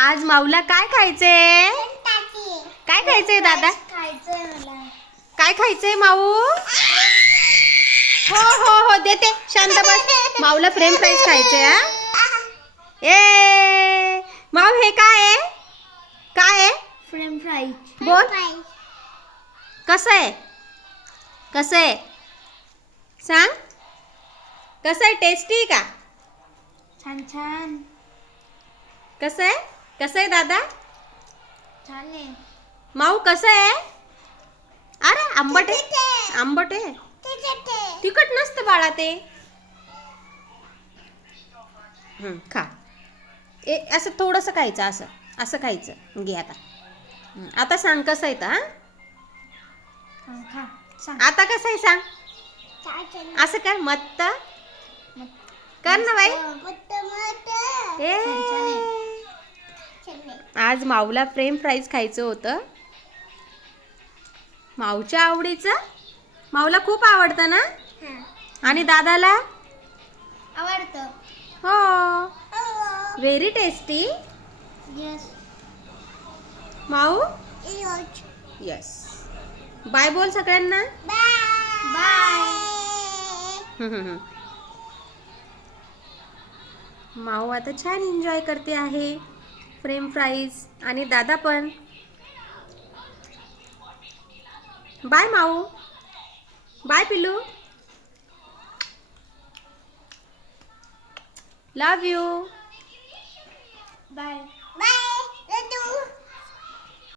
आज माऊला काय खायचंय? काय खायचंय दादा? काय खायचंय माऊ? हो हो हो देते, शांत बस. माऊला फ्रेंच फ्राईज खायचंय. ए माऊ हे काय आहे? काय आहे? French fries. बोल. कसं आहे? कसं आहे सांग. कसं आहे? टेस्टी का? छान छान. कसं आहे? कसं आहे दादा? छान आहे. माऊ कसं आहे? अरे आंबट आहे. आंबट आहे. तिखट नसतं बाळा ते. खा. असं थोडंसं खायचं. असं असं खायचं. घे आता. आता सांग कसं आहे तर. खा सांग. आता कसं आहे सांग. असं कर मत्त कर ना बाई. आज माऊला फ्रेंच फ्राईज खायचं होतं. माऊच्या आवडीचं. माऊला खूप आवडतं ना. आणि दादाला आवडतं. हो. Very tasty. यस. माऊ यस. बाय बोल सगळ्यांना. बाय. माऊ आता छान एन्जॉय करते आहे फ्रेंच फ्राईज. आणि दादा पण. बाय माऊ. बाय पिलू. लव यू. बाय.